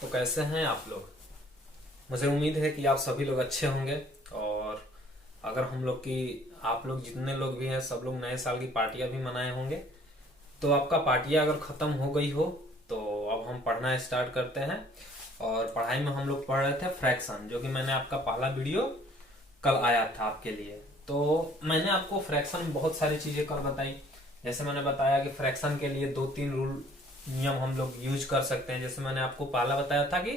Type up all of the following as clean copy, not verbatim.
तो कैसे हैं आप लोग। मुझे उम्मीद है कि आप सभी लोग अच्छे होंगे। और अगर हम लोग की आप लोग जितने लोग भी हैं सब लोग नए साल की पार्टियां भी मनाए होंगे। तो आपका पार्टियां अगर ख़त्म हो गई हो तो अब हम पढ़ना स्टार्ट करते हैं। और पढ़ाई में हम लोग पढ़ रहे थे फ्रैक्शन, जो कि मैंने आपका पहला वीडियो कल आया था आपके लिए। तो मैंने आपको फ्रैक्शन में बहुत सारी चीज़ें कल बताई। जैसे मैंने बताया कि फ्रैक्शन के लिए दो तीन रूल नियम हम लोग यूज कर सकते हैं। जैसे मैंने आपको पहला बताया था कि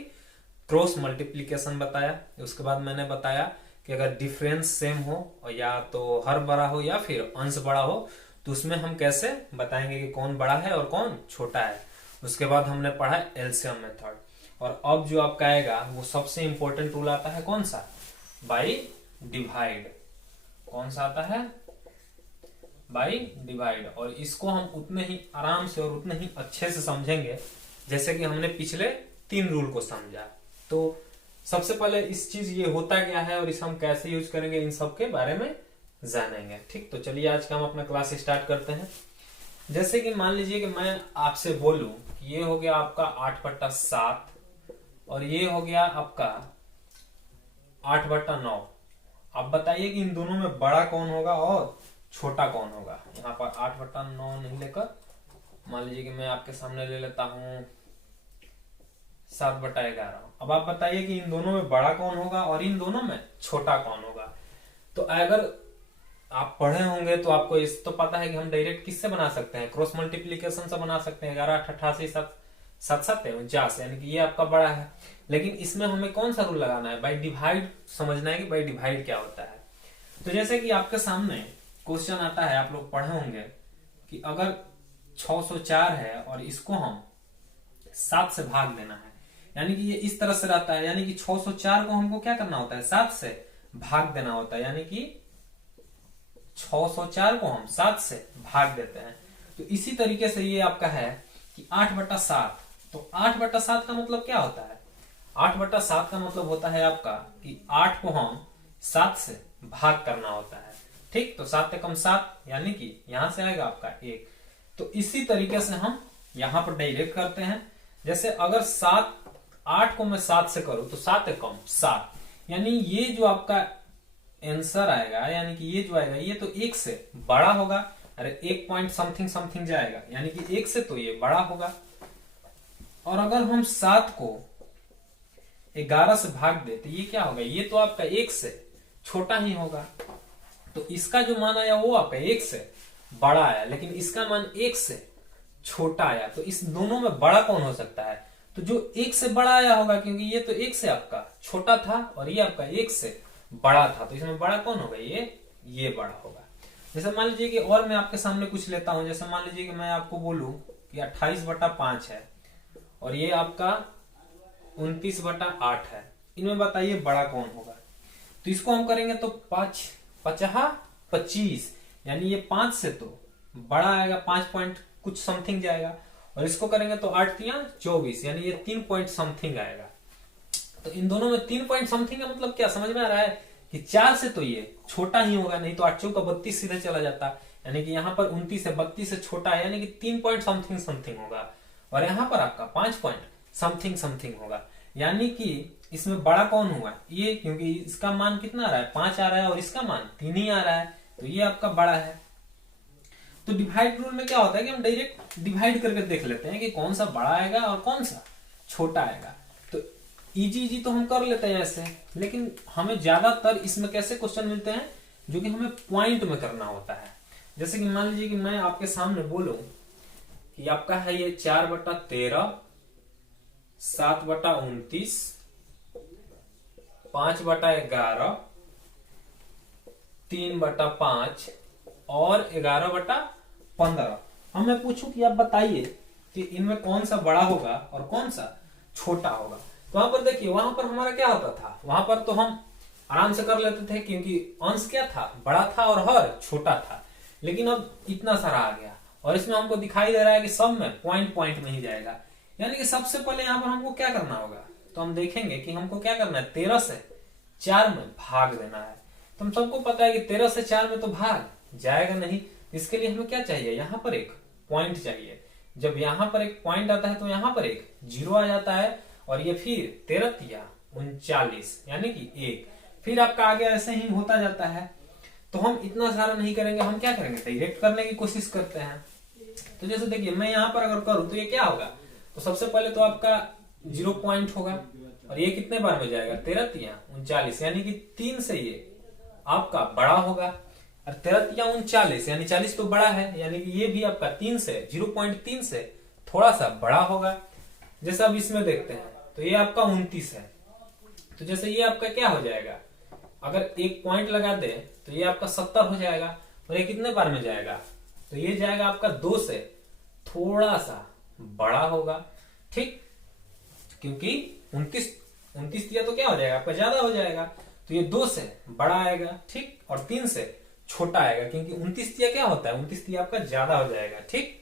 क्रॉस मल्टीप्लीकेशन बताया। उसके बाद मैंने बताया कि अगर डिफरेंस सेम हो और या तो हर बड़ा हो या फिर अंश बड़ा हो तो उसमें हम कैसे बताएंगे कि कौन बड़ा है और कौन छोटा है। उसके बाद हमने पढ़ा एलसीएम मेथड। और अब जो आपका आएगा वो सबसे इंपॉर्टेंट रूल आता है, कौन सा? By divide. कौन सा आता है? By divide. और इसको हम उतने ही आराम से और उतने ही अच्छे से समझेंगे जैसे कि हमने पिछले तीन रूल को समझा। तो सबसे पहले इस चीज ये होता क्या है और इसे हम कैसे यूज करेंगे, इन सब के बारे में जानेंगे। ठीक, तो चलिए आज का हम अपना क्लास स्टार्ट करते हैं। जैसे कि मान लीजिए कि मैं आपसे बोलूं कि ये हो गया आपका 8/7 और ये हो गया आपका 8/9। आप बताइए कि इन दोनों में बड़ा कौन होगा और छोटा कौन होगा। यहाँ पर 8/9 नहीं लेकर मान लीजिए कि मैं आपके सामने ले लेता हूँ 7/11। अब आप बताइए कि इन दोनों में बड़ा कौन होगा और इन दोनों में छोटा कौन होगा। तो अगर आप पढ़े होंगे तो आपको इस तो पता है कि हम डायरेक्ट किससे बना सकते हैं, क्रॉस मल्टीप्लीकेशन से बना सकते हैं। 11 8 88 7 7 7 49, यानी कि ये आपका बड़ा है। लेकिन इसमें हमें कौन सा रूल लगाना है? बाई डिवाइड समझना है कि बाई डिवाइड क्या होता है। तो जैसे कि आपके सामने क्वेश्चन आता है, आप लोग पढ़े होंगे कि अगर 604 है और इसको हम 7 से भाग देना है, यानी कि ये इस तरह से रहता है। यानी कि 604 को हमको क्या करना होता है? 7 से भाग देना होता है। यानी कि 604 को हम 7 से भाग देते हैं। तो इसी तरीके से ये आपका है कि 8/7। तो 8/7 का मतलब क्या होता है? 8/7 का मतलब होता है आपका कि 8 को हम 7 से भाग करना होता है। ठीक, तो 7 से कम 7, यानी कि यहां से आएगा आपका 1। तो इसी तरीके से हम यहां पर डायरेक्ट करते हैं। जैसे अगर 8 को मैं 7 से करूं तो 7 से कम 7, यानी ये जो आपका आंसर आएगा, यानी कि ये जो आएगा ये तो 1 से बड़ा होगा। अरे 1 पॉइंट समथिंग समथिंग जाएगा, यानी कि 1 से तो ये बड़ा होगा। और अगर हम 7 को 11 से भाग दे तो ये क्या होगा? ये तो आपका 1 से छोटा ही होगा। तो इसका जो मान आया वो आपका 1 से बड़ा आया, लेकिन इसका मान 1 से छोटा आया। तो इस दोनों में बड़ा कौन हो सकता है? तो जो 1 से बड़ा आया होगा, क्योंकि ये तो 1 से आपका छोटा था और ये आपका 1 से बड़ा था। तो इसमें बड़ा कौन होगा? ये बड़ा होगा। जैसे मान लीजिए कि और मैं आपके सामने कुछ लेता हूं। जैसे मान लीजिए कि मैं आपको बोलूं कि 28/5 है और ये आपका 29/8 है। इनमें बताइए बड़ा कौन होगा। तो इसको हम करेंगे तो 5 पचहा 25, यानी ये 5 से तो बड़ा आएगा, 5 पॉइंट कुछ समथिंग जाएगा। और इसको करेंगे तो 8 तिया 24, यानी ये 3 पॉइंट समथिंग आएगा। तो इन दोनों में 3 पॉइंट समथिंग का मतलब क्या समझ में आ रहा है कि 4 से तो ये छोटा ही होगा, नहीं तो 8 चौका 32 सीधे चला जाता। यानी कि यहाँ पर 29 से 32 से छोटा है, यानी कि 3 पॉइंट समथिंग समथिंग होगा। और यहाँ पर आपका 5 पॉइंट समथिंग समथिंग होगा। यानी कि इसमें बड़ा कौन हुआ? ये, क्योंकि इसका मान कितना आ रहा है? 5 आ रहा है और इसका मान 3 ही आ रहा है, तो ये आपका बड़ा है। तो डिवाइड रूल में क्या होता है कि हम डायरेक्ट डिवाइड करके देख लेते हैं कि कौन सा बड़ा आएगा और कौन सा छोटा आएगा। तो इजी तो हम कर लेते हैं ऐसे, लेकिन हमें ज्यादातर इसमें कैसे क्वेश्चन मिलते हैं जो कि हमें पॉइंट में करना होता है। जैसे कि मान लीजिए कि मैं आपके सामने बोलूं कि आपका है ये 4/13, 7/29, 5/11, 3/5 और 11/15। अब मैं पूछूं कि आप बताइए कि इनमें कौन सा बड़ा होगा और कौन सा छोटा होगा। तो वहां पर देखिए, वहां पर हमारा क्या होता था? वहां पर तो हम आराम से कर लेते थे क्योंकि अंश क्या था? बड़ा था और हर छोटा था। लेकिन अब इतना सारा आ गया और इसमें हमको दिखाई दे रहा है कि सब में पॉइंट पॉइंट में ही जाएगा। यानी कि सबसे पहले यहाँ पर हमको क्या करना होगा? तो हम देखेंगे कि हमको क्या करना है, 13 से 4 में भाग देना है। तो हम सबको पता है कि 13 से 4 में तो भाग जाएगा नहीं। इसके लिए हमें क्या चाहिए? यहाँ पर एक पॉइंट चाहिए। जब यहाँ पर एक पॉइंट आता है तो यहाँ पर एक जीरो आ जाता है और ये फिर 13 तिया 39 यानी कि 1। फिर आपका आगे ऐसे ही होता जाता है। तो हम इतना सारा नहीं करेंगे, हम क्या करेंगे डायरेक्ट करने की कोशिश करते हैं। तो जैसे देखिए मैं यहाँ पर अगर करूँ तो ये क्या होगा, तो सबसे पहले तो आपका 0 पॉइंट होगा और ये कितने बार में जाएगा 13 तिया 39 यानी कि 3 से ये आपका बड़ा होगा। और 13 तिया 39 यानी 40 तो बड़ा है, यानी कि ये भी आपका 3 से 0.3 से थोड़ा सा बड़ा होगा। जैसे अब इसमें देखते हैं तो ये आपका 29 है। तो जैसे ये आपका क्या हो जाएगा, अगर एक पॉइंट लगा दे तो ये आपका 70 हो जाएगा। और ये कितने बार में जाएगा, तो ये जाएगा आपका 2 से थोड़ा सा बड़ा होगा। ठीक, क्योंकि 29 दिया तो क्या हो जाएगा आपका ज्यादा हो जाएगा, तो ये 2 से बड़ा आएगा। ठीक, और 3 से छोटा आएगा, क्योंकि 29 दिया क्या होता है 29 दिया आपका ज्यादा हो जाएगा। ठीक,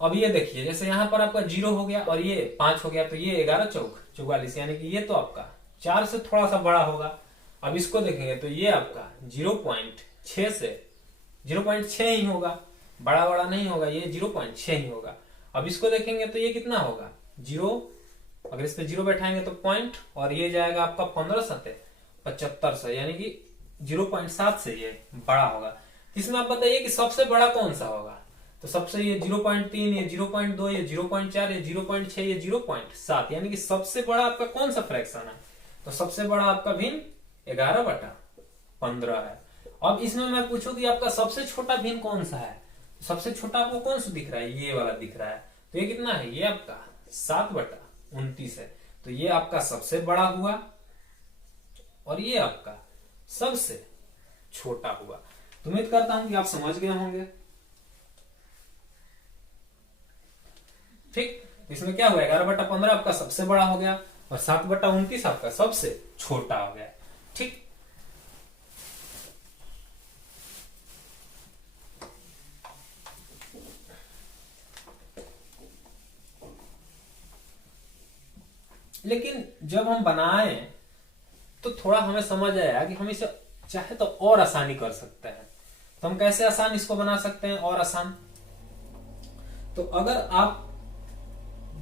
अब ये देखिए जैसे यहाँ पर आपका 0 हो गया और ये 5 हो गया, तो ये 11 चौक 44 यानी कि ये तो आपका 4 से थोड़ा सा बड़ा होगा। अब इसको देखेंगे तो ये आपका 0.6 से 0.6 ही होगा, बड़ा बड़ा नहीं होगा, ये 0.6 ही होगा। अब इसको देखेंगे तो ये कितना होगा 0, अगर इस पे 0 बैठाएंगे तो पॉइंट, और ये जाएगा आपका 15 सते 75 से यानी कि 0.7 से ये बड़ा होगा। इसमें आप बताइए कि सबसे बड़ा कौन सा होगा, तो सबसे ये 0.3, ये 0.2, ये 0.4, ये 0.6, ये 0.7 यानी कि सबसे बड़ा आपका कौन सा फ्रैक्शन है, तो सबसे बड़ा आपका भिन्न 11/15 है। अब इसमें मैं पूछूं कि आपका सबसे छोटा भिन्न कौन सा है, सबसे छोटा आपको कौन सा दिख रहा है, ये वाला दिख रहा है। तो ये कितना है, ये आपका 7/29 है। तो ये आपका सबसे बड़ा हुआ और ये आपका सबसे छोटा हुआ। तो उम्मीद करता हूं कि आप समझ गए होंगे। ठीक, इसमें क्या हुआ 11/15 आपका सबसे बड़ा हो गया और 7/29 आपका सबसे छोटा हो गया। ठीक, लेकिन जब हम बनाए तो थोड़ा हमें समझ आया कि हम इसे चाहे तो और आसानी कर सकते हैं। तो हम कैसे आसान इसको बना सकते हैं और आसान, तो अगर आप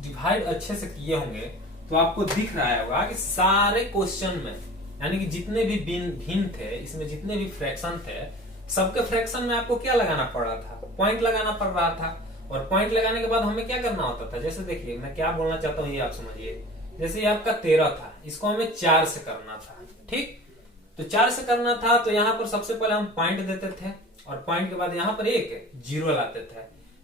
डिवाइड अच्छे से किए होंगे तो आपको दिख रहा होगा कि सारे क्वेश्चन में यानी कि जितने भी भिन्न थे, इसमें जितने भी फ्रैक्शन थे, सबके फ्रैक्शन में आपको क्या लगाना पड़ रहा था, पॉइंट लगाना पड़ रहा था। और पॉइंट लगाने के बाद हमें क्या करना होता था, जैसे देखिए मैं क्या बोलना चाहता हूँ ये आप समझिए। जैसे ये आपका 13 था, इसको हमें 4 से करना था। ठीक, तो 4 से करना था तो यहाँ पर सबसे पहले हम पॉइंट देते थे और पॉइंट के बाद यहाँ पर एक 0 लाते थे,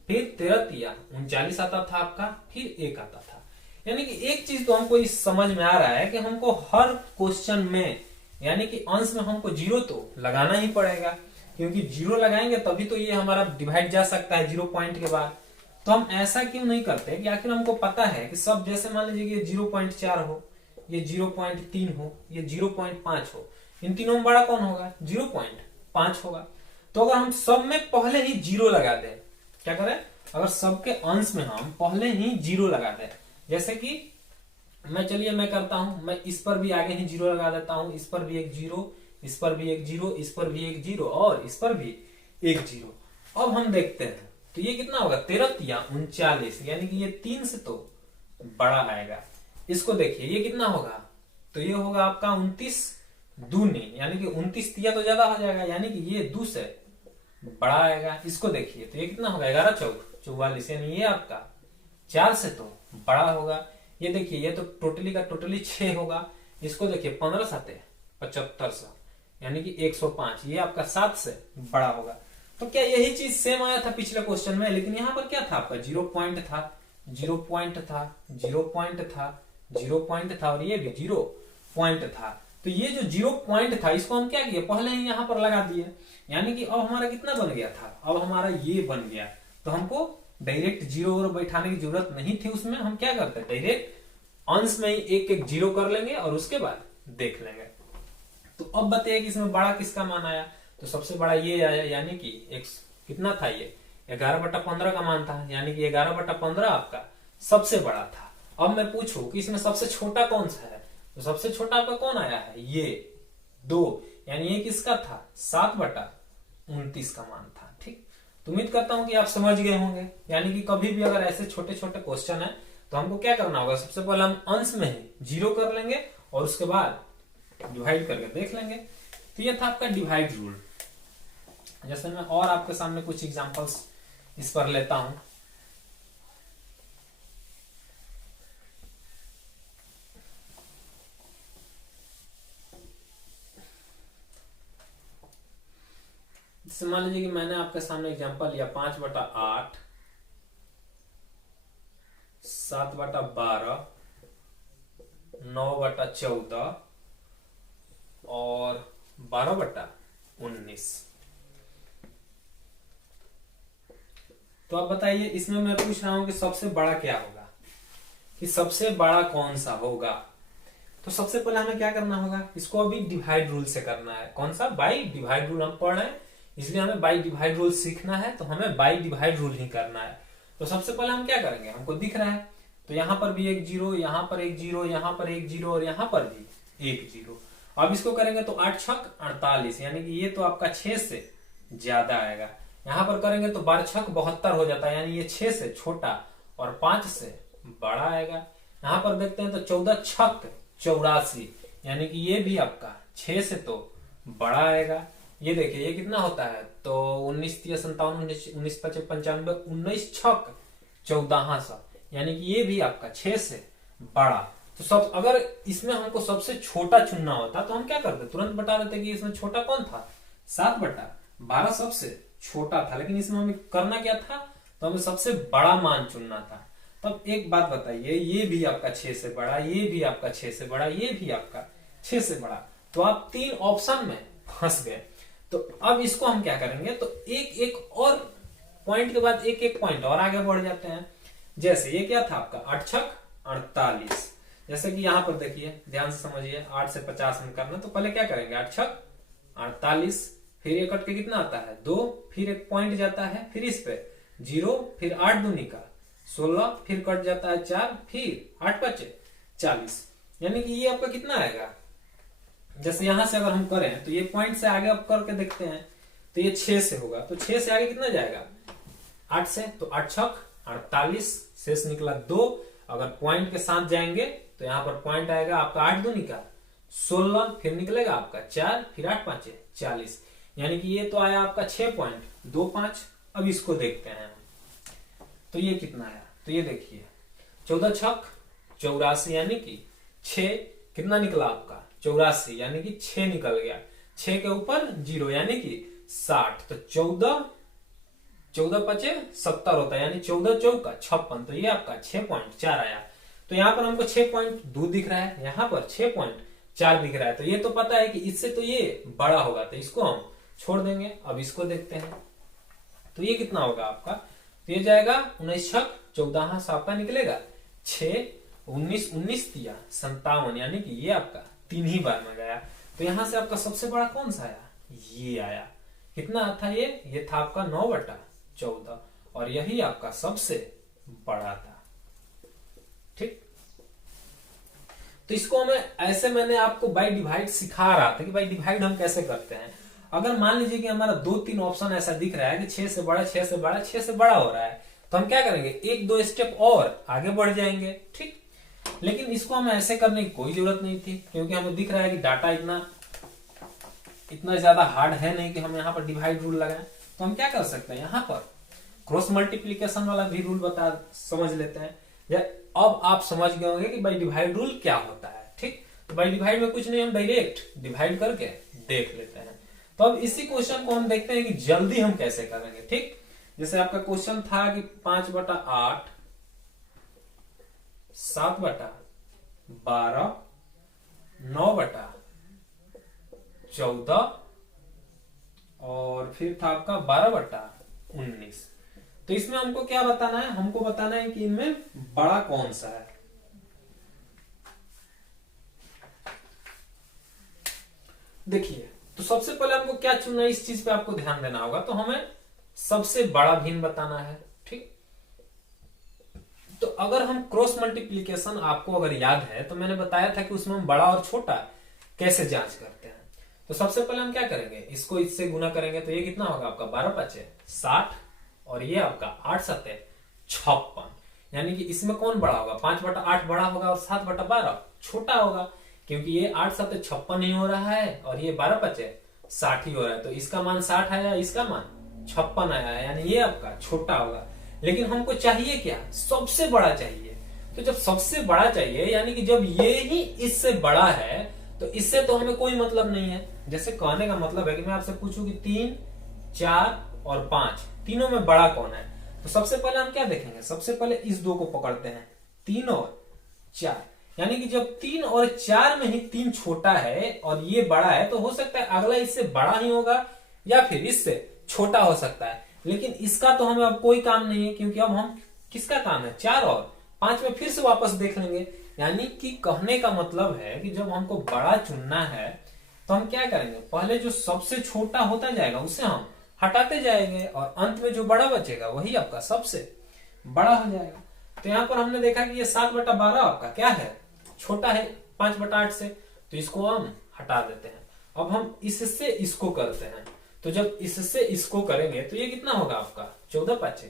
फिर 13 तिया 39 आता था आपका, फिर 1 आता था। यानी कि एक चीज तो हमको इस समझ में आ रहा है कि हमको हर क्वेश्चन में यानी कि अंश में हमको 0 तो लगाना ही पड़ेगा, क्योंकि 0 लगाएंगे तभी तो ये हमारा डिवाइड जा सकता है 0 पॉइंट के बाद। तो हम ऐसा क्यों नहीं करते कि आखिर हमको पता है कि सब, जैसे मान लीजिए ये 0.4 हो, ये 0.3 हो, ये 0.5 हो, इन तीनों में बड़ा कौन होगा 0.5 होगा। तो अगर हम सब में पहले ही 0 लगा दें, क्या करें, अगर सबके अंश में हम पहले ही 0 लगा दें, जैसे कि मैं करता हूं, मैं इस पर भी आगे ही 0 लगा देता हूं, इस पर भी एक 0, इस पर भी एक 0, इस पर भी एक 0 और इस पर भी एक 0। अब हम देखते हैं तो ये कितना होगा 13 तिया 39 यानी कि ये 3 से तो बड़ा आएगा। इसको देखिए ये कितना होगा, तो ये होगा आपका 29 दूनी यानी कि 29 तिया तो ज्यादा हो जाएगा, यानी कि ये 2 से बड़ा आएगा। इसको देखिए तो ये कितना होगा 11 चौक 44 यानी ये आपका 4 से तो बड़ा होगा। ये देखिए ये तो टोटली का टोटली 6 होगा। इसको देखिए 15 साते 75 यानी कि 105, ये आपका 7 से बड़ा होगा। तो क्या यही चीज सेम आया था पिछले क्वेश्चन में, लेकिन यहाँ पर क्या था आपका 0 पॉइंट था, 0 पॉइंट था, 0 पॉइंट था, 0 पॉइंट था और ये भी 0 पॉइंट था। तो ये जो 0 पॉइंट था इसको हम क्या किए पहले ही यहाँ पर लगा दिए, यानी कि अब हमारा कितना बन गया था, अब हमारा ये बन गया। तो हमको डायरेक्ट 0 बैठाने की जरूरत नहीं थी, उसमें हम क्या करते डायरेक्ट अंश में ही एक एक 0 कर लेंगे और उसके बाद देख लेंगे। तो अब बताइए कि इसमें बड़ा किसका मान आया, तो सबसे बड़ा ये आया, यानी कि एक कितना था ये 11/15 का मान था, यानी कि 11/15 आपका सबसे बड़ा था। अब मैं पूछूं कि इसमें सबसे छोटा कौन सा है, तो सबसे छोटा आपका कौन आया है ये 2, यानी ये किसका था 7/29 का मान था। ठीक, तो उम्मीद करता हूं कि आप समझ गए होंगे। यानी कि कभी भी अगर ऐसे छोटे छोटे क्वेश्चन है तो हमको क्या करना होगा, सबसे पहले हम अंश में ही 0 कर लेंगे और उसके बाद डिवाइड करके देख लेंगे। तो ये था आपका डिवाइड रूल। जैसे मैं और आपके सामने कुछ एग्जांपल्स इस पर लेता हूं। जैसे मान लीजिए कि मैंने आपके सामने एग्जांपल लिया 5/8, 7/12, 9/14 और 12/19। तो आप बताइए, इसमें मैं पूछ रहा हूं कि सबसे बड़ा क्या होगा, कि सबसे बड़ा कौन सा होगा। तो सबसे पहले हमें क्या करना होगा, इसको अभी डिवाइड रूल से करना है। कौन सा? बाई डिवाइड रूल हम पढ़ रहे हैं, इसलिए हमें बाई डिवाइड रूल सीखना है, तो हमें बाई डिवाइड रूल ही करना है। तो सबसे पहले हम क्या करेंगे, हमको दिख रहा है तो यहां पर भी एक 0, यहां पर एक 0, यहां पर एक 0 और यहां पर भी एक 0। अब इसको करेंगे तो 8 छक 48, यानी कि ये तो आपका 6 से ज्यादा आएगा। यहां पर करेंगे तो 12 छक 72 हो जाता है, यानी ये 6 से छोटा और 5 से बड़ा आएगा। यहां पर देखते हैं तो 14 छक 84, यानी कि ये भी आपका 6 से तो बड़ा आएगा। ये देखिए ये कितना होता है, तो 19 3 57, 19 5 95, 19 छक 1400, यानी कि ये भी आपका 6 से बड़ा। तो सब अगर इसमें हमको सबसे छोटा चुनना होता तो हम क्या करते, तुरंत बता देते कि इसमें छोटा कौन था, 7/12 सबसे छोटा था। लेकिन इसमें हमें करना क्या था, तो हमें सबसे बड़ा मान चुनना था। तब एक बात बताइए, ये भी आपका 6 से बड़ा, ये भी आपका 6 से बड़ा, ये भी आपका 6 से बड़ा, तो आप 3 ऑप्शन में फंस गए। तो अब इसको हम क्या करेंगे, तो एक एक और पॉइंट के बाद एक एक पॉइंट और आगे बढ़ जाते हैं। जैसे ये क्या था आपका 8 छक 48, जैसे कि यहां पर देखिए ध्यान से समझिए, 8 से 50 में करना, तो पहले क्या करेंगे 8 छक 48, फिर ये कट के कितना आता है 2, फिर एक पॉइंट जाता है, फिर इस पे 0, फिर 8 दूनी का 16, फिर कट जाता है 4, फिर 8 5 40, यानी कि ये आपका कितना आएगा। जैसे यहां से अगर हम करें तो ये पॉइंट से आगे अब करके देखते हैं, तो ये 6 से होगा, तो 6 से आगे कितना जाएगा 8 से, तो 8 छक 48, शेष निकला 2। अगर पॉइंट के साथ जाएंगे तो यहां पर पॉइंट आएगा आपका 8 दूनी का 16, फिर निकलेगा आपका 4, फिर 8 5 40, यानी कि ये तो आया आपका 6.25। अब इसको देखते हैं, तो ये कितना आया, तो ये देखिए 14 छक 84, यानी कि 6 कितना निकला आपका 84, यानी कि 6 निकल गया, 6 के ऊपर 0 यानी कि 60, तो 14 5 70 होता है, यानी 14 चौका 56, तो ये आपका 6.4 आया। तो यहाँ पर हमको 6.2 दिख रहा है, यहाँ पर 6.4 दिख रहा है, तो ये तो पता है कि इससे तो ये बड़ा होगा, तो इसको हम छोड़ देंगे। अब इसको देखते हैं, तो ये कितना होगा आपका, तो ये जाएगा 19 छक 14 आपका निकलेगा 6, 19 19 दिया 57, यानी कि ये आपका 3 ही बार में गया। तो यहां से आपका सबसे बड़ा कौन सा आया, ये आया। कितना था ये था आपका 9/14, और यही आपका सबसे बड़ा था। ठीक, तो इसको हमें ऐसे, मैंने आपको बाय डिवाइड सिखा रहा था कि बाय डिवाइड हम कैसे करते हैं। अगर मान लीजिए कि हमारा 2-3 ऑप्शन ऐसा दिख रहा है कि 6 से बड़ा 6 से बड़ा 6 से बड़ा हो रहा है, तो हम क्या करेंगे, 1-2 स्टेप और आगे बढ़ जाएंगे। ठीक, लेकिन इसको हमें ऐसे करने की कोई जरूरत नहीं थी, क्योंकि हमें दिख रहा है कि डाटा इतना ज्यादा हार्ड है नहीं कि हम यहाँ पर डिवाइड रूल लगाएं। तो हम क्या कर सकते हैं, यहाँ पर क्रॉस मल्टीप्लीकेशन वाला भी रूल समझ लेते हैं। या अब आप समझ गए होंगे कि बाई डिवाइड रूल क्या होता है। ठीक, तो बाई डिवाइड में कुछ नहीं, हम डायरेक्ट डिवाइड करके देख लेते हैं। तो अब इसी क्वेश्चन को हम देखते हैं कि जल्दी हम कैसे करेंगे। ठीक, जैसे आपका क्वेश्चन था कि 5/8, 7/12, 9/14 और फिर था आपका 12/19। तो इसमें हमको क्या बताना है, हमको बताना है कि इनमें बड़ा कौन सा है। देखिए, तो सबसे पहले हमको क्या चुनना है, इस चीज पे आपको ध्यान देना होगा। तो हमें सबसे बड़ा भिन्न बताना है। ठीक, तो अगर हम क्रॉस मल्टीप्लीकेशन, आपको अगर याद है तो मैंने बताया था कि उसमें हम बड़ा और छोटा कैसे जांच करते हैं। तो सबसे पहले हम क्या करेंगे, इसको इससे गुना करेंगे, तो ये कितना होगा आपका 12 5 60, और ये आपका 8 7 56, यानी कि इसमें कौन बड़ा होगा, 5/8 बड़ा होगा और 7/12 छोटा होगा, क्योंकि ये 8 7 56 ही हो रहा है और ये 12 5 60 ही हो रहा है। तो इसका मान 60 आया, इसका मान 56 आया, यानी ये आपका छोटा होगा। लेकिन हमको चाहिए क्या, सबसे बड़ा चाहिए। तो जब सबसे बड़ा चाहिए यानी कि जब ये ही इससे बड़ा है तो इससे तो हमें कोई मतलब नहीं है। जैसे कहने का मतलब है कि मैं आपसे पूछूं कि 3 4 और 5 तीनों में बड़ा कौन है, तो सबसे पहले हम क्या देखेंगे, सबसे पहले इस दो को पकड़ते हैं, 3 और 4। यानी कि जब 3 और 4 में ही 3 छोटा है और ये बड़ा है तो हो सकता है अगला इससे बड़ा ही होगा या फिर इससे छोटा हो सकता है। लेकिन इसका तो हमें अब कोई काम नहीं है, क्योंकि अब हम किसका काम है, 4 और 5 में फिर से वापस देख लेंगे। यानी कि कहने का मतलब है कि जब हमको बड़ा चुनना है तो हम क्या करेंगे, पहले जो सबसे छोटा होता जाएगा उसे हम हटाते जाएंगे और अंत में जो बड़ा बचेगा वही आपका सबसे बड़ा हो जाएगा। तो यहाँ पर हमने देखा कि ये 7/12 आपका क्या है, छोटा है 5/8 से, तो इसको हम हटा देते हैं। अब हम इससे इसको करते हैं, तो जब इससे इसको करेंगे तो ये कितना होगा आपका, 14 5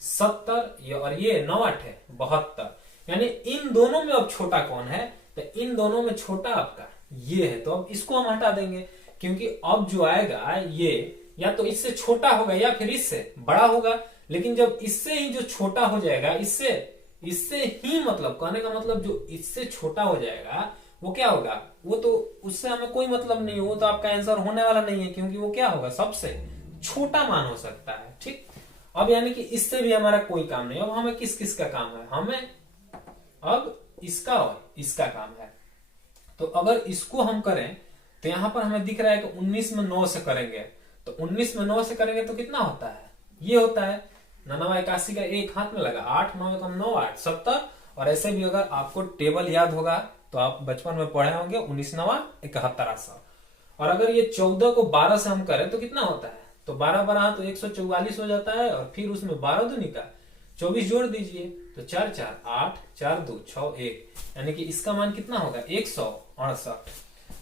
70 और ये 9 8 72। यानी इन दोनों में अब छोटा कौन है, तो इन दोनों में छोटा आपका ये है। तो अब इसको हम हटा देंगे, क्योंकि अब जो आएगा ये या तो इससे छोटा होगा या फिर इससे बड़ा होगा। लेकिन जब इससे ही जो छोटा हो जाएगा, इससे ही मतलब कहने का मतलब जो इससे छोटा हो जाएगा वो क्या होगा, वो तो उससे हमें कोई मतलब नहीं है, वो तो आपका आंसर होने वाला नहीं है, क्योंकि वो क्या होगा, सबसे छोटा मान हो सकता है। ठीक, अब यानी कि इससे भी हमारा कोई काम नहीं। अब हमें किस किस का काम है, हमें अब इसका और इसका काम है। तो अगर इसको हम करें तो यहां पर हमें दिख रहा है कि 19 में 9 से करेंगे, तो 19 में 9 से करेंगे तो कितना होता है, ये होता है 99 81 का एक हाथ में लगा, 8 9 1 9 8 70। और ऐसे भी अगर आपको टेबल याद होगा तो आप बचपन में पढ़े होंगे, 19 9 71 80। और अगर ये 14 को 12 से हम करें तो कितना होता है, तो 12 12 तो 144 हो जाता है, और फिर उसमें 12 दूनी का 24 जोड़ दीजिए, तो 4 4 8 4 2 6 1, यानी कि इसका मान कितना होगा, 168।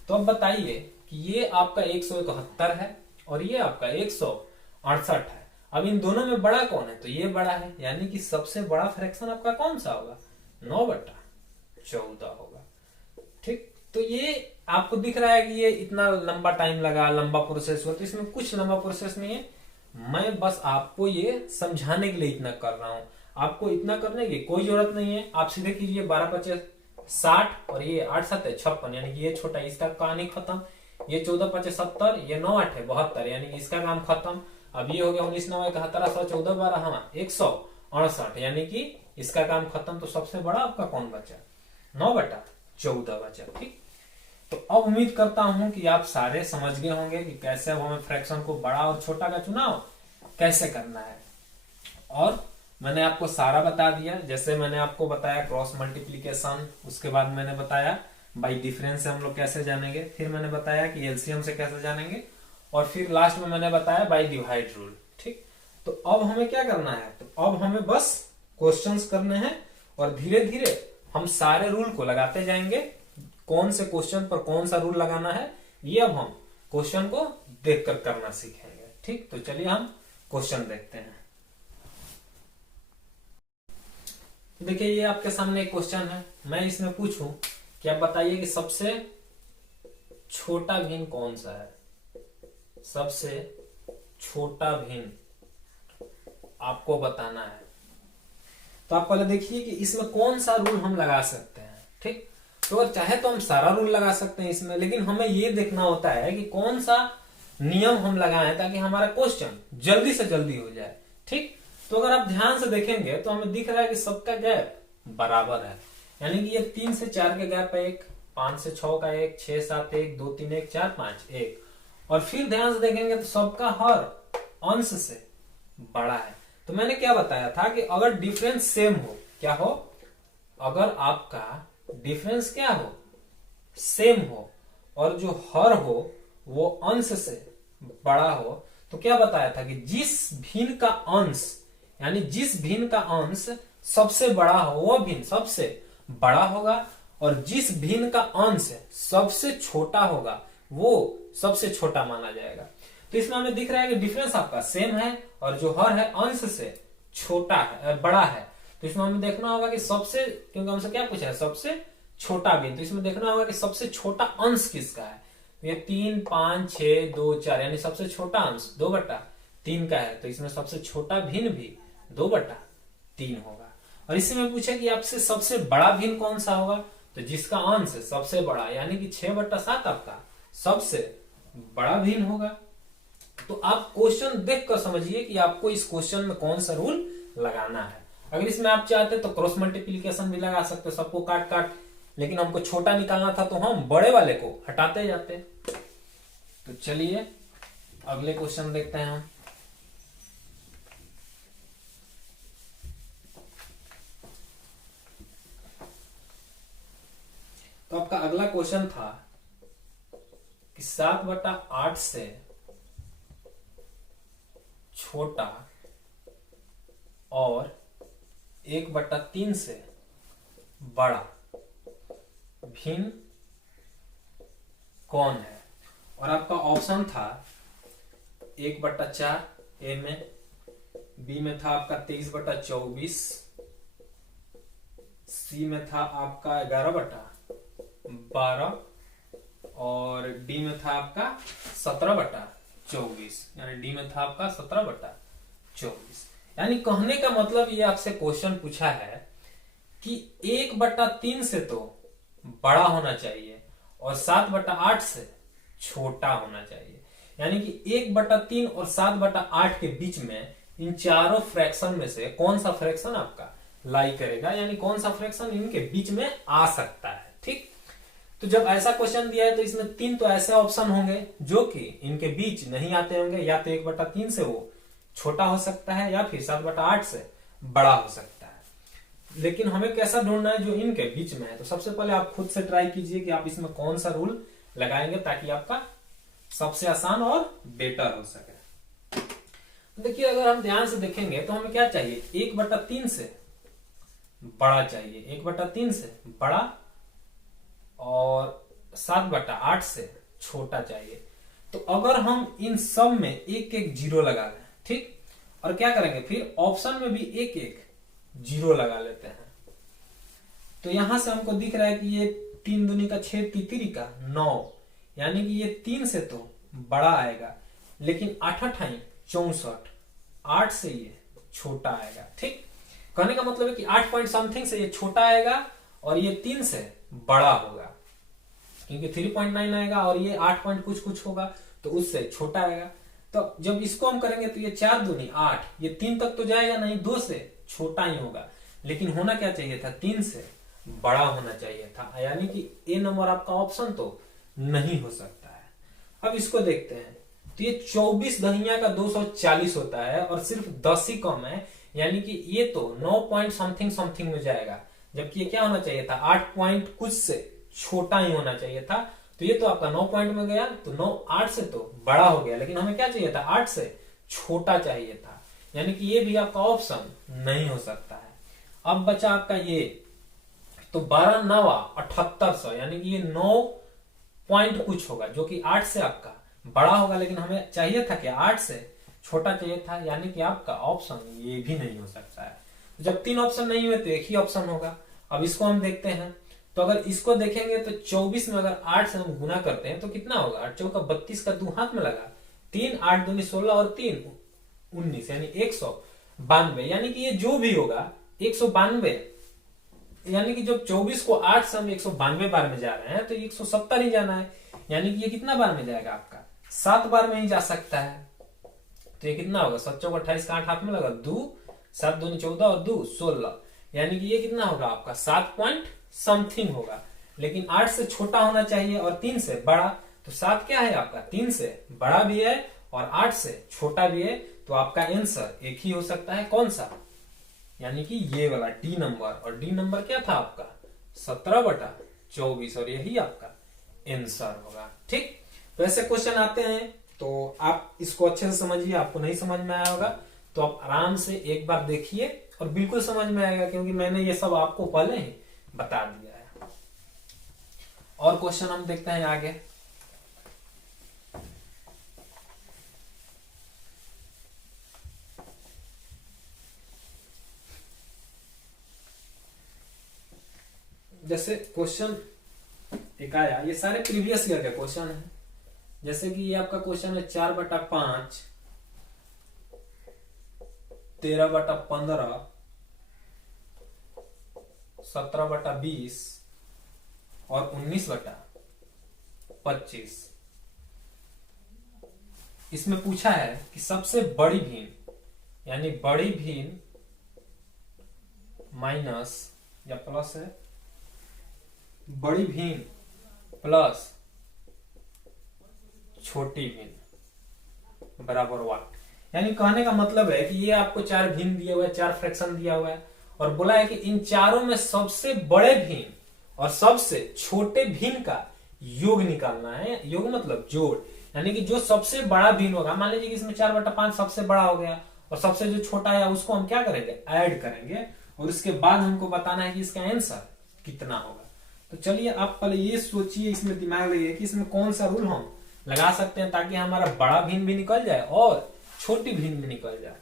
तो अब बताइए कि ये आपका 171 है और ये आपका 168 है। अब इन दोनों में बड़ा कौन है, तो ये बड़ा है, यानी कि सबसे बड़ा फ्रैक्शन आपका कौन सा होगा, 9/14 होगा। ठीक, तो ये आपको दिख रहा है कि ये इतना लंबा टाइम लगा, लंबा प्रोसेस हुआ, तो इसमें कुछ लंबा प्रोसेस नहीं है। मैं बस आपको ये समझाने के लिए इतना कर रहा हूं, आपको इतना करने की कोई जरूरत नहीं है। आप सीधे कीजिए 12 5 60 और ये 8 7 56, यानी कि ये छोटा, इसका कहानी खत्म। ये 14 5 70, ये 9 8 72, यानी कि इसका काम खत्म। अब ये हो गया 19 9 71 14 12 हाँ 168, यानी कि इसका काम खत्म। तो सबसे बड़ा आपका कौन बचा, 9/14 बचा। ठीक, तो अब उम्मीद करता हूं कि आप सारे समझ गए होंगे कि कैसे अब हमें फ्रैक्शन को बड़ा और छोटा का चुनाव कैसे करना है। और मैंने आपको सारा बता दिया, जैसे मैंने आपको बताया क्रॉस मल्टीप्लीकेशन, उसके बाद मैंने बताया बाई डिफरेंस से हम लोग कैसे जानेंगे, फिर मैंने बताया कि एलसीएम से कैसे जानेंगे, और फिर लास्ट में मैंने बताया बाई डिवाइड रूल। ठीक, तो अब हमें क्या करना है, तो अब हमें बस क्वेश्चंस करने हैं और धीरे धीरे हम सारे रूल को लगाते जाएंगे। कौन से क्वेश्चन पर कौन सा रूल लगाना है ये अब हम क्वेश्चन को देखकर करना सीखेंगे। ठीक, तो चलिए हम क्वेश्चन देखते हैं। देखिए ये आपके सामने एक क्वेश्चन है, मैं इसमें पूछूं कि आप बताइए कि सबसे छोटा भिन्न कौन सा है, सबसे छोटा भिन्न आपको बताना है। तो आप पहले देखिए कि इसमें कौन सा रूल हम लगा सकते हैं। ठीक, तो अगर चाहे तो हम सारा रूल लगा सकते हैं इसमें, लेकिन हमें ये देखना होता है कि कौन सा नियम हम लगाएं ताकि हमारा क्वेश्चन जल्दी से जल्दी हो जाए। ठीक, तो अगर आप ध्यान से देखेंगे तो हमें दिख रहा है कि सबका गैप बराबर है, यानी कि ये 3 से 4 के गैप है 1, 5 से 6 का 1, 6 7 1, 2 3 1 4 5 1, और फिर ध्यान से देखेंगे तो सबका हर अंश से बड़ा है। तो मैंने क्या बताया था कि अगर डिफरेंस सेम हो, क्या हो, अगर आपका डिफरेंस क्या हो, सेम हो, और जो हर हो वो अंश से बड़ा हो, तो क्या बताया था कि जिस भिन्न का अंश, यानी जिस भिन्न का अंश सबसे बड़ा हो वो भिन्न सबसे बड़ा होगा, और जिस भिन्न का अंश सबसे छोटा होगा वो सबसे छोटा माना जाएगा। तो इसमें हमें दिख रहा है कि डिफरेंस आपका सेम है और जो हर है अंश से छोटा है, बड़ा है। तो इसमें हमें देखना होगा कि सबसे, क्योंकि हमसे क्या पूछा है, सबसे छोटा भिन्न, तो इसमें देखना होगा कि सबसे छोटा अंश किसका है। तो ये 3, 5, 6, 2, 4 यानी सबसे छोटा अंश 2/3 का है, तो इसमें सबसे छोटा भिन्न भी 2/3 होगा। और इसी में पूछा कि आपसे सबसे बड़ा भिन्न कौन सा होगा, तो जिसका अंश है सबसे बड़ा, यानी कि 6/7 आपका सबसे बड़ा भिन्न होगा। तो आप क्वेश्चन देखकर समझिए कि आपको इस क्वेश्चन में कौन सा रूल लगाना है। अगर इसमें आप चाहते तो क्रॉस मल्टीप्लीकेशन भी लगा सकते, सबको काट काट, लेकिन हमको छोटा निकालना था तो हम बड़े वाले को हटाते जाते। तो चलिए अगले क्वेश्चन देखते हैं हम। तो आपका अगला क्वेश्चन था कि 7/8 से छोटा और 1/3 से बड़ा भिन्न कौन है। और आपका ऑप्शन था 1/4 ए में, बी में था आपका 23/24, सी में था आपका 11/12 और डी में था आपका 17/24, यानी डी में था आपका 17/24। यानी कहने का मतलब ये आपसे क्वेश्चन पूछा है कि 1/3 से तो बड़ा होना चाहिए और 7/8 से छोटा होना चाहिए। यानी कि 1/3 और 7/8 के बीच में इन चारों फ्रैक्शन में से कौन सा फ्रैक्शन आपका लाई करेगा, यानी कौन सा फ्रैक्शन इनके बीच में आ सकता है। ठीक, तो जब ऐसा क्वेश्चन दिया है तो इसमें 3 तो ऐसे ऑप्शन होंगे जो कि इनके बीच नहीं आते होंगे, या तो 1/3 से वो छोटा हो सकता है या फिर 7/8 से बड़ा हो सकता है। लेकिन हमें कैसा ढूंढना है जो इनके बीच में है। तो सबसे पहले आप खुद से ट्राई कीजिए कि आप इसमें कौन सा रूल लगाएंगे ताकि आपका सबसे आसान और बेटर हो सके। देखिए अगर हम ध्यान से देखेंगे तो हमें क्या चाहिए, 1/3 से बड़ा चाहिए, 1/3 से बड़ा और 7/8 से छोटा चाहिए। तो अगर हम इन सब में एक एक जीरो लगा लें, ठीक, और क्या करेंगे फिर ऑप्शन में भी एक एक जीरो लगा लेते हैं। तो यहां से हमको दिख रहा है कि ये 3 दूनी का 6, तितरी का 9, यानी कि ये 3 से तो बड़ा आएगा, लेकिन 8 अठाई 64, 8 से ये छोटा आएगा। ठीक, कहने का मतलब है कि 8 पॉइंट समथिंग से ये छोटा आएगा और ये 3 से बड़ा होगा, क्योंकि 3.9 आएगा और ये 8 पॉइंट कुछ कुछ होगा तो उससे छोटा आएगा। तो जब इसको हम करेंगे तो ये 4 दूनी 8, ये 3 तक तो जाएगा नहीं, 2 से छोटा ही होगा, लेकिन होना क्या चाहिए था, 3 से बड़ा होना चाहिए था, यानी कि ए नंबर आपका ऑप्शन तो नहीं हो सकता है। अब इसको देखते हैं तो ये 24 दहिया का 240 होता है और सिर्फ 10 ही कम है, यानी कि ये तो 9 पॉइंट समथिंग समथिंग में जाएगा, जबकि ये क्या होना चाहिए था, 8 पॉइंट कुछ से छोटा ही होना चाहिए था। तो ये तो आपका 9 पॉइंट में गया, तो 9 8 से तो बड़ा हो गया, लेकिन हमें क्या चाहिए था, 8 से छोटा चाहिए था, यानी कि ये भी आपका ऑप्शन नहीं हो सकता है। अब बचा आपका ये, तो 12 9 7800, यानी कि ये 9 पॉइंट कुछ होगा जो कि 8 से आपका बड़ा होगा, लेकिन हमें चाहिए था कि 8 से छोटा चाहिए था, यानी कि आपका ऑप्शन ये भी नहीं हो सकता है। जब 3 ऑप्शन नहीं हुए तो एक ही ऑप्शन होगा। अब इसको हम देखते हैं, तो अगर इसको देखेंगे तो 24 में अगर 8 से हम गुना करते हैं तो कितना होगा, 8 चौका 32 का 2 हाथ में लगा, 3 8 दूनी 16 और 3 19, यानी 192, यानी कि ये जो भी होगा 192, यानी कि जब 24 को 8 से हम 192 बार में जा रहे हैं तो 170 ही जाना है, यानी कि ये कितना बार में जाएगा आपका, 7 बार में ही जा सकता है। तो ये कितना होगा, 7 चौका 28 का 8 हाथ में लगा, 2 7 दूनी 14 और 2 16, यानी कि ये कितना होगा आपका 7 पॉइंट समथिंग होगा, लेकिन 8 से छोटा होना चाहिए और 3 से बड़ा। तो 7 क्या है आपका, 3 से बड़ा भी है और 8 से छोटा भी है, तो आपका आंसर एक ही हो सकता है, कौन सा, यानी कि ये वाला डी नंबर। और डी नंबर क्या था आपका, 17/24, और यही आपका आंसर होगा। ठीक, तो ऐसे क्वेश्चन आते हैं तो आप इसको अच्छे से समझिए। आपको नहीं समझ में आया होगा तो आप आराम से एक बार देखिए और बिल्कुल समझ में आएगा, क्योंकि मैंने ये सब आपको पहले ही बता दिया है। और क्वेश्चन हम देखते हैं आगे। जैसे क्वेश्चन एक आया, ये सारे प्रीवियस ईयर के क्वेश्चन है। जैसे कि ये आपका क्वेश्चन है 4/5, 13/15, 17/20 और 19/25। इसमें पूछा है कि सबसे बड़ी भिन्न, यानी बड़ी भिन्न माइनस या प्लस है, बड़ी भिन्न प्लस छोटी भिन्न बराबर वाट। यानी कहने का मतलब है कि ये आपको 4 भिन्न दिए हुए, 4 फ्रैक्शन दिया हुआ है और बोला है कि इन चारों में सबसे बड़े भिन्न और सबसे छोटे भिन्न का योग निकालना है। योग मतलब जोड़, यानी कि जो सबसे बड़ा भिन्न होगा, मान लीजिए कि इसमें 4/5 सबसे बड़ा हो गया और सबसे जो छोटा है उसको हम क्या करेंगे, ऐड करेंगे और उसके बाद हमको बताना है कि इसका आंसर कितना होगा। तो चलिए आप पहले ये सोचिए, इसमें दिमाग लगाइए कि इसमें कौन सा रूल हम लगा सकते हैं ताकि हमारा बड़ा भिन्न भी निकल जाए और छोटी भिन्न भी निकल जाए।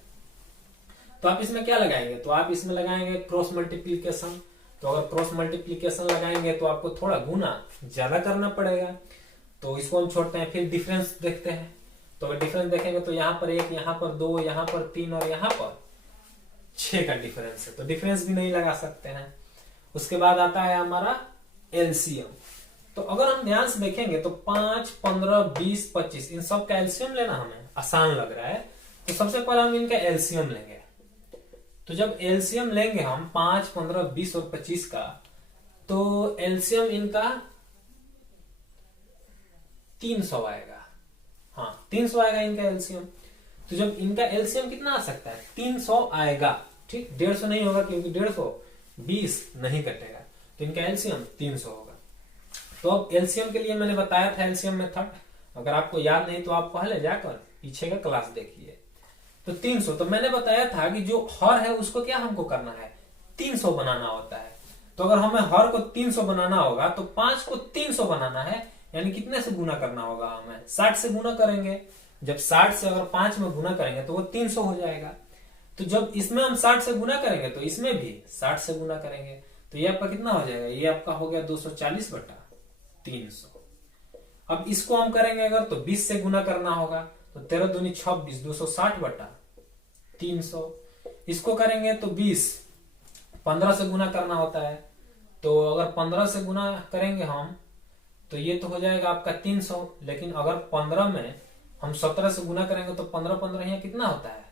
तो आप इसमें क्या लगाएंगे, तो आप इसमें लगाएंगे क्रॉस मल्टीप्लीकेशन। तो अगर क्रॉस मल्टीप्लीकेशन लगाएंगे तो आपको थोड़ा गुना ज्यादा करना पड़ेगा, तो इसको हम छोड़ते हैं। फिर डिफरेंस देखते हैं, तो अगर डिफरेंस देखेंगे तो यहाँ पर 1, यहाँ पर 2, यहाँ पर 3 और यहाँ पर 6 का डिफरेंस है, तो डिफरेंस भी नहीं लगा सकते हैं। उसके बाद आता है हमारा एलसीएम। तो अगर हम ध्यान से देखेंगे तो 5, 15, 20, 25 इन सब का एलसीएम लेना हमें आसान लग रहा है, तो सबसे पहले हम इनका एलसीएम लेंगे। तो जब एलसीएम लेंगे हम 5, 15, 20 और 25 का, तो एलसीएम इनका 300 आएगा। हाँ 300 आएगा इनका एलसीएम। तो जब इनका एलसीएम कितना आ सकता है, 300 आएगा, ठीक, 150 नहीं होगा क्योंकि 150 नहीं कटेगा, तो इनका एलसीएम 300 होगा। तो अब एलसीएम के लिए मैंने बताया था एलसीएम मेथड, अगर आपको याद नहीं तो आप पहले जाकर पीछे का क्लास देखिए। तो 300, तो मैंने बताया था कि जो हर है उसको क्या हमको करना है, 300 बनाना होता है। तो अगर हमें हर को 300 बनाना होगा तो 5 को 300 बनाना है, यानी कितने से गुना करना होगा, हमें 60 से गुना करेंगे। जब 60 से अगर 5 में गुना करेंगे तो वो 300 हो जाएगा। तो जब इसमें हम 60 से गुना करेंगे तो इसमें भी 60 से गुना करेंगे, तो ये आपका कितना हो जाएगा, ये आपका हो गया 240/300। अब इसको हम करेंगे अगर तो 20 से गुना करना होगा, तो 13 दूनी 26, 260/300। इसको करेंगे तो 20, 15 से गुना करना होता है, तो अगर 15 से गुना करेंगे हम तो ये तो हो जाएगा आपका 300। लेकिन अगर 15 में हम 17 से गुना करेंगे तो 15 15 यहाँ कितना होता है,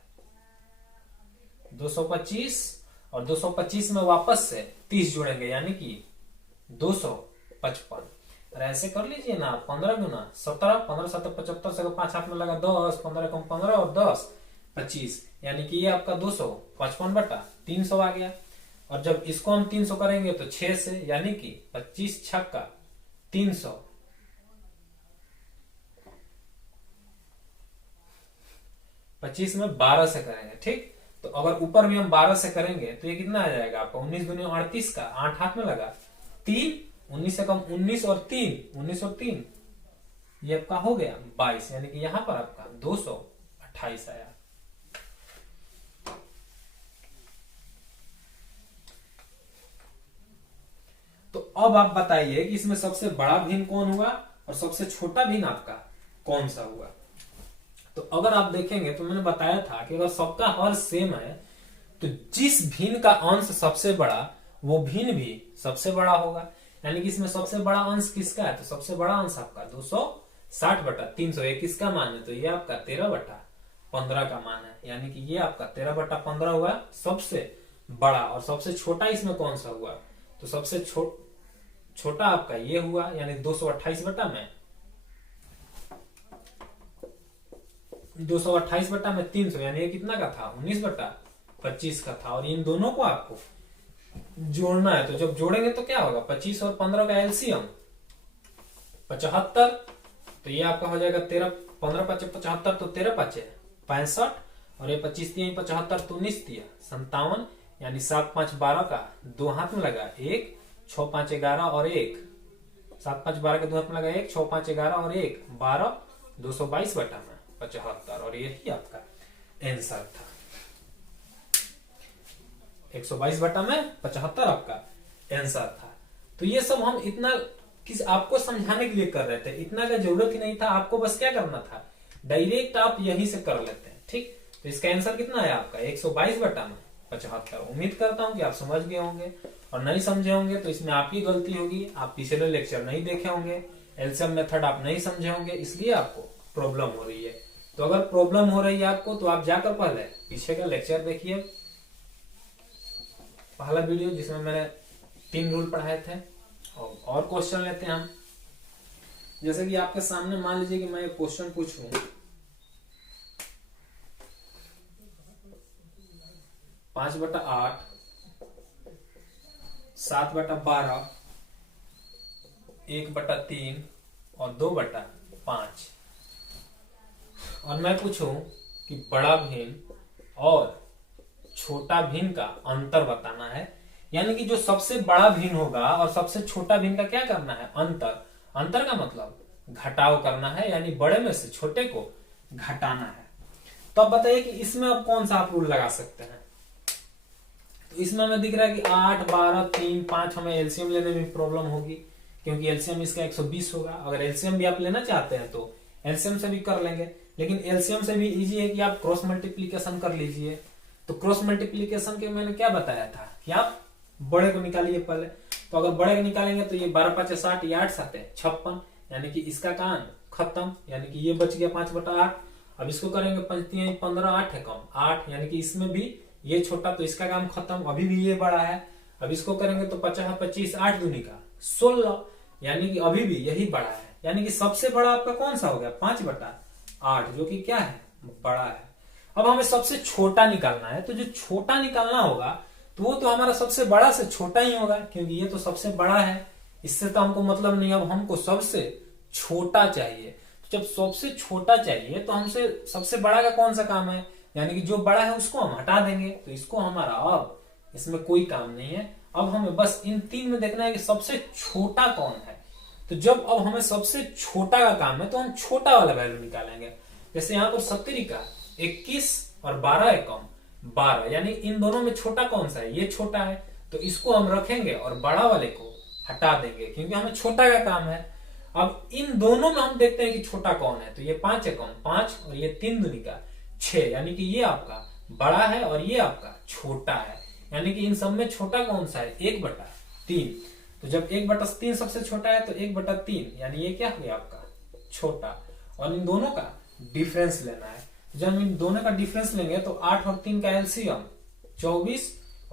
225, और 225 में वापस से 30 जोड़ेंगे यानी कि 255। और ऐसे कर लीजिए ना, 15 गुना 17, 15 7 75 से 5 हाथ में लगा 10, 15 कम 15 और 10 25, यानी कि ये आपका 255/300 आ गया। और जब इसको हम 300 करेंगे तो 6 से, यानी कि 25 छक्का 300, 25 में 12 से करेंगे, ठीक। तो अगर ऊपर भी हम 12 से करेंगे तो ये कितना आ जाएगा आपका, 19 दूनी 38 का 8 हाथ में लगा 3, 19 से कम 19 और 3 ये आपका हो गया 22, यानी कि यहां पर आपका 228 आया। तो अब आप बताइए कि इसमें सबसे बड़ा भिन्न कौन हुआ और सबसे छोटा भिन्न आपका कौन सा हुआ। तो अगर आप देखेंगे तो मैंने बताया था कि अगर सबका हर सेम है तो जिस भिन्न का अंश सबसे बड़ा वो भिन्न भी सबसे बड़ा होगा। यानी कि इसमें सबसे बड़ा अंश किसका है, तो सबसे बड़ा अंश आपका 260/300। ये किसका मान है, तो ये आपका 13/15 का मान है, यानी कि ये आपका 13/15 हुआ सबसे बड़ा। और सबसे छोटा इसमें कौन सा हुआ, तो सबसे छोटा आपका ये हुआ, यानी 228/में 300, यानी ये कितना का था, 19/25 का था। और इन दोनों को आपको जोड़ना है, तो जब जोड़ेंगे तो क्या होगा, 25 और 15 का एलसीएम 75, तो ये आपका हो जाएगा 13, 15 5 75, तो 13 5 65, और ये 25 3 75, तो 19 3 57, यानी 7 5 12 का 2 हाथ में लगा 1, 6 5 11 और 1, 7 5 12 के 2 हाथ में लगा 1, 6 5 11 और 1 12, 222/75, और यही आपका आंसर था। 122/75 आपका आंसर था। तो ये सब हम इतना आपको समझाने के लिए कर रहे थे, इतना का जरूरत ही नहीं था। आपको बस क्या करना था, डायरेक्ट आप यहीं से कर लेते हैं। ठीक, तो इसका आंसर कितना है आपका 122/75। उम्मीद करता हूं कि आप समझ गए होंगे, और नहीं समझे होंगे तो इसमें आपकी गलती होगी, आप पिछले लेक्चर नहीं देखे होंगे, एलसीएम मेथड आप नहीं समझे होंगे, इसलिए आपको प्रॉब्लम हो रही है। तो अगर प्रॉब्लम हो रही है आपको तो आप जाकर पहले पीछे का लेक्चर देखिए, पहला वीडियो जिसमें मैंने 3 रूल पढ़ाए थे। और क्वेश्चन लेते हैं हम। जैसे कि आपके सामने मान लीजिए कि मैं एक क्वेश्चन पूछूं, 5/8, 7/12, 1/3 और 2/5, और मैं पूछूं कि बड़ा भिन्न और छोटा भिन्न का अंतर बताना है। यानी कि जो सबसे बड़ा भिन्न होगा और सबसे छोटा भिन्न का क्या करना है, अंतर। अंतर का मतलब घटाव करना है, यानी बड़े में से छोटे को घटाना है। तो अब बताइए कि इसमें अब कौन सा आप रूल लगा सकते हैं। तो इसमें हमें दिख रहा है कि 8, 12, 3, 5 हमें एलसीएम लेने में प्रॉब्लम होगी, क्योंकि एलसीएम इसका 120 होगा। अगर एलसीएम भी आप लेना चाहते हैं तो एलसीएम से भी कर लेंगे, लेकिन एलसीएम से भी इजी है कि आप क्रॉस मल्टीप्लीकेशन कर लीजिए। तो क्रॉस मल्टीप्लीकेशन के मैंने क्या बताया था कि आप बड़े को निकालिए पहले। तो अगर बड़े को निकालेंगे तो ये 12×5 = 60, ये 8 7 = 56, यानी कि इसका काम खत्म, यानी कि ये बच गया 5/8। अब इसको करेंगे 5 × 3 = 15, 8 है कम 8, यानी कि इसमें भी ये छोटा, तो इसका काम खत्म। अभी भी ये बड़ा है, अब इसको करेंगे तो 50 25, 8 दूनी का 16, यानी कि अभी भी यही बड़ा है। यानी कि सबसे बड़ा आपका कौन सा हो गया 5/8, जो कि क्या है, बड़ा है। अब हमें सबसे छोटा निकालना है, तो जो छोटा निकालना होगा तो वो तो हमारा सबसे बड़ा से छोटा ही होगा, क्योंकि ये तो सबसे बड़ा है, इससे तो हमको मतलब नहीं। अब हमको सबसे छोटा चाहिए, तो जब सबसे छोटा चाहिए तो हमसे सबसे बड़ा का कौन सा काम है, यानी कि जो बड़ा है उसको हम हटा देंगे। तो इसको हमारा अब इसमें कोई काम नहीं है। अब हमें बस इन 3 में देखना है कि सबसे छोटा कौन है। तो जब अब हमें सबसे छोटा का काम है तो हम छोटा वाला वैल्यू निकालेंगे। जैसे यहाँ पर 70 का 21 और 12 एकम 12, यानी इन दोनों में छोटा कौन सा है, ये छोटा है, तो इसको हम रखेंगे और बड़ा वाले को हटा देंगे, क्योंकि हमें छोटा का काम है। अब इन दोनों में हम देखते हैं कि छोटा कौन है, तो ये 5 एकम 5 और ये 3 दूनी का 6, यानी कि ये आपका बड़ा है और ये आपका छोटा है। यानी कि इन सब में छोटा कौन सा है, 1/3। तो जब 1/3 सबसे छोटा है तो 1/3, यानी ये क्या हो गया आपका छोटा, और इन दोनों का डिफरेंस लेना है। जब हम इन दोनों का डिफरेंस लेंगे तो 8 और 3 का एलसीएम 24,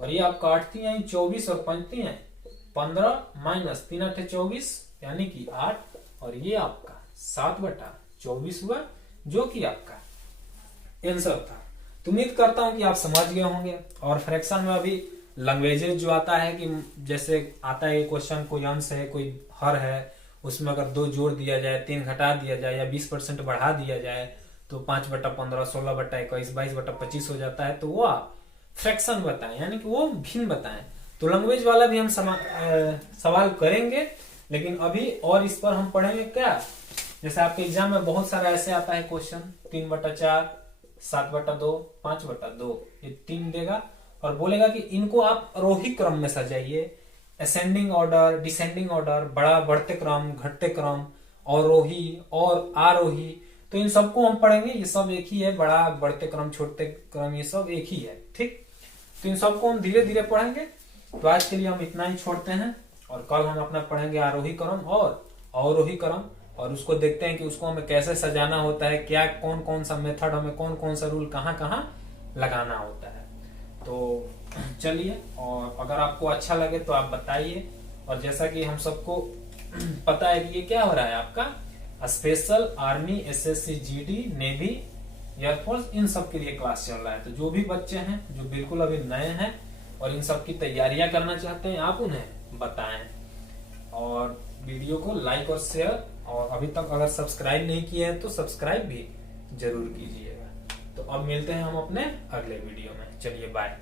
और ये आपका 8 × 3 = 24 और 5 × 3 = 15 माइनस 3 × 8 = 24, यानी कि 8, और ये आपका 7/24 हुआ, जो कि आपका आंसर था। तो उम्मीद करता हूं कि आप समझ गए होंगे। और फ्रैक्शन में अभी लैंग्वेजेस जो आता है कि जैसे आता है क्वेश्चन, कोई अंश है कोई हर है, उसमें अगर 2 जोड़ दिया जाए, 3 घटा दिया जाए या 20% बढ़ा दिया जाए तो 5/15, 16/21, 22/25 हो जाता है। तो वो आप फ्रैक्शन बताएं, यानी कि वो भिन्न बताएं। तो लैंग्वेज वाला भी हम सवाल करेंगे, लेकिन अभी और इस पर हम पढ़ेंगे क्या। जैसे आपके एग्जाम में बहुत सारा ऐसे आता है क्वेश्चन, 3/4, 7/2, 5/2, ये 3 देगा और बोलेगा कि इनको आप आरोही क्रम में सजाइए, असेंडिंग ऑर्डर, डिसेंडिंग ऑर्डर, बड़ा बढ़ते क्रम, घटते क्रम, अवरोही और आरोही। तो इन सबको हम पढ़ेंगे, ये सब एक ही है, बड़ा बढ़ते क्रम, छोटे क्रम, ये सब एक ही है। ठीक, तो इन सबको हम धीरे धीरे पढ़ेंगे। तो आज के लिए हम इतना ही छोड़ते हैं, और कल हम अपना पढ़ेंगे आरोही क्रम और अवरोही क्रम, और उसको देखते हैं कि उसको हमें कैसे सजाना होता है, क्या कौन कौन सा मेथड, हमें कौन कौन सा रूल कहाँ कहाँ लगाना होता है। तो चलिए, और अगर आपको अच्छा लगे तो आप बताइए। और जैसा कि हम सबको पता है कि ये क्या हो रहा है, आपका special army, SSC, GD, navy, air force, इन सब के लिए क्लास चल रहा है। तो जो भी बच्चे हैं जो बिल्कुल अभी नए हैं और इन सब की तैयारियां करना चाहते हैं, आप उन्हें बताएं, और वीडियो को लाइक और शेयर, और अभी तक अगर सब्सक्राइब नहीं किए हैं तो सब्सक्राइब भी जरूर कीजिएगा। तो अब मिलते हैं हम अपने अगले वीडियो में। चलिए बाय।